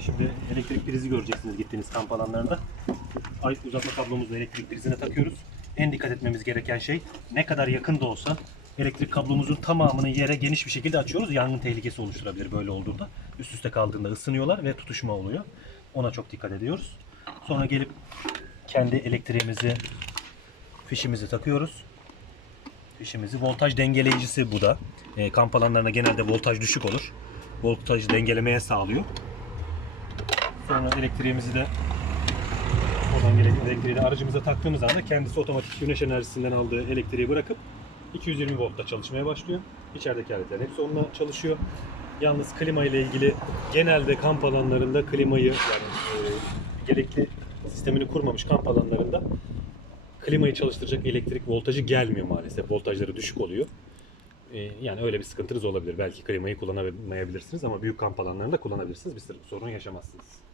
şimdi elektrik prizi göreceksiniz gittiğiniz kamp alanlarında. Ay uzatma kablomuzla elektrik prizine takıyoruz. En dikkat etmemiz gereken şey ne kadar yakın da olsa elektrik kablomuzun tamamını yere geniş bir şekilde açıyoruz. Yangın tehlikesi oluşturabilir böyle olduğunda. Üst üste kaldığında ısınıyorlar ve tutuşma oluyor. Ona çok dikkat ediyoruz. Sonra gelip kendi elektriğimizi, fişimizi takıyoruz. Fişimizi, voltaj dengeleyicisi bu da. E, kamp alanlarında genelde voltaj düşük olur. Voltajı dengelemeye sağlıyor. Sonra elektriğimizi de oradan gelen elektriği de aracımıza taktığımız anda kendisi otomatik güneş enerjisinden aldığı elektriği bırakıp 220 voltta çalışmaya başlıyor. İçerideki aletlerin hepsi onunla çalışıyor. Yalnız klima ile ilgili genelde kamp alanlarında klimayı yani e, gerekli sistemini kurmamış kamp alanlarında klimayı çalıştıracak elektrik voltajı gelmiyor maalesef. Voltajları düşük oluyor. E, yani öyle bir sıkıntınız olabilir. Belki klimayı kullanamayabilirsiniz ama büyük kamp alanlarında kullanabilirsiniz. Bir sorun yaşamazsınız.